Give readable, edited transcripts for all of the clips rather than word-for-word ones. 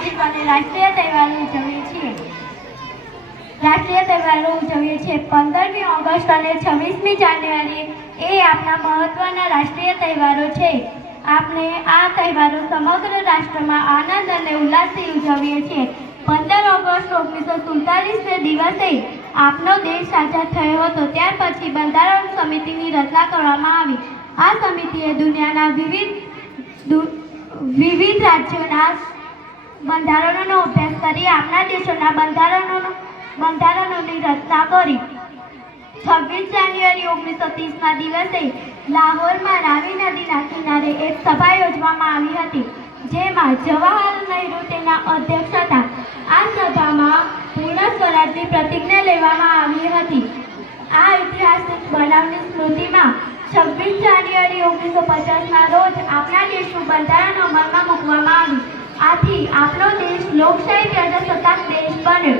સામાજિક અને રાષ્ટ્રીય તહેવારો ઉજવીએ છીએ. 15મી ઓગસ્ટ અને 26મી જાન્યુઆરી એ આપણા મહત્વના રાષ્ટ્રીય તહેવારો છે. આપણે આ તહેવારો સમગ્ર રાષ્ટ્રમાં આનંદ અને ઉલ્લાસથી ઉજવીએ છીએ. 15 ઓગસ્ટ 1947 દિવસે આપનો દેશ આઝાદ થયો હતો. ત્યાર પછી બંધારણ સમિતિની રચના કરવામાં આવી. આ સમિતિએ દુનિયાના વિવિધ રાજ્યોના બંધારણોનો અભ્યાસ કરી આપણા દેશોના બંધારણોની રચના કરી. 26 જાન્યુઆરી 1930ના દિવસે લાહોરમાં રાવી નદીના કિનારે એક સભા યોજવામાં આવી હતી, જેમાં જવાહરલાલ નહેરુ તેના અધ્યક્ષ હતા. આ સભામાં પૂર્ણ સ્વરાજની પ્રતિજ્ઞા લેવામાં આવી હતી. આ ઐતિહાસિક બનાવની સ્મૃતિમાં 26 જાન્યુઆરી 1950ના રોજ આપણા દેશનું બંધારણ અમલમાં મૂકવામાં આવ્યું. આથી આપણો દેશ લોકશાહી પ્રજાસત્તાક દેશ બન્યો.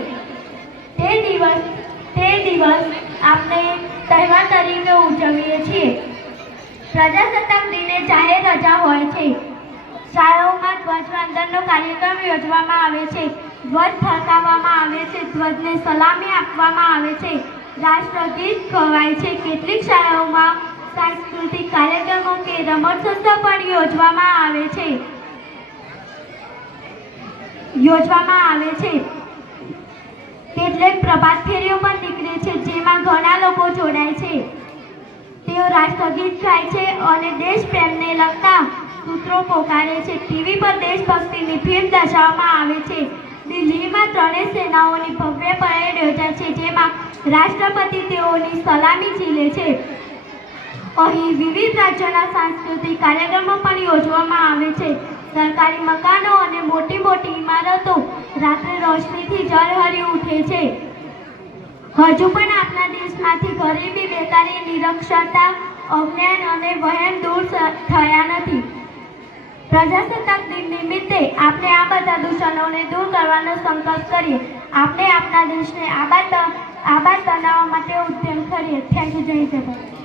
તે દિવસ આપણે તહેવાર તરીકે ઉજવીએ છીએ. પ્રજાસત્તાક દિને જાહેર રજા હોય છે. શાળાઓમાં ધ્વજવંદનનો કાર્યક્રમ યોજવામાં આવે છે. ધ્વજ ફરકાવવામાં આવે છે. ધ્વજને સલામી આપવામાં આવે છે. રાષ્ટ્રગીત ગવાય છે. કેટલીક શાળાઓમાં સાંસ્કૃતિક કાર્યક્રમો કે રમતોત્સવ પણ યોજવામાં આવે છે. કેટલીક પ્રભાત ફેરીઓ પણ નીકળે છે, જેમાં ઘણા લોકો જોડાય છે. તેઓ રાષ્ટ્રગીત ગાય છે અને દેશપ્રેમને લગતા સૂત્રો પોકારે છે. ટીવી પર દેશભક્તિની ફિલ્મ દર્શાવવામાં આવે છે. દિલ્હીમાં ત્રણેય સેનાઓની ભવ્ય પરેડ યોજાય છે, જેમાં રાષ્ટ્રપતિ તેઓની સલામી ઝીલે છે. અહીં વિવિધ રાજ્યોના સાંસ્કૃતિક કાર્યક્રમો પણ યોજવામાં આવે છે. સરકારી મકાનો અને મોટી મોટી ઇમારતો રાત્રે રોશનીથી ઝળહળી ઉઠે છે. હજુ પણ આપણા દેશમાંથી ગરીબી, બેકારી, નિરક્ષરતા, અજ્ઞાન અને વહેમ દૂર થયા નથી. પ્રજાસત્તાક દિન નિમિત્તે આપણે આ બધા દૂષણોને દૂર કરવાનો સંકલ્પ કરીએ. આપણે આપણા દેશને આબાદ બનાવવા માટે ઉદ્યમ કરીએ. Thank you. જય જવાન.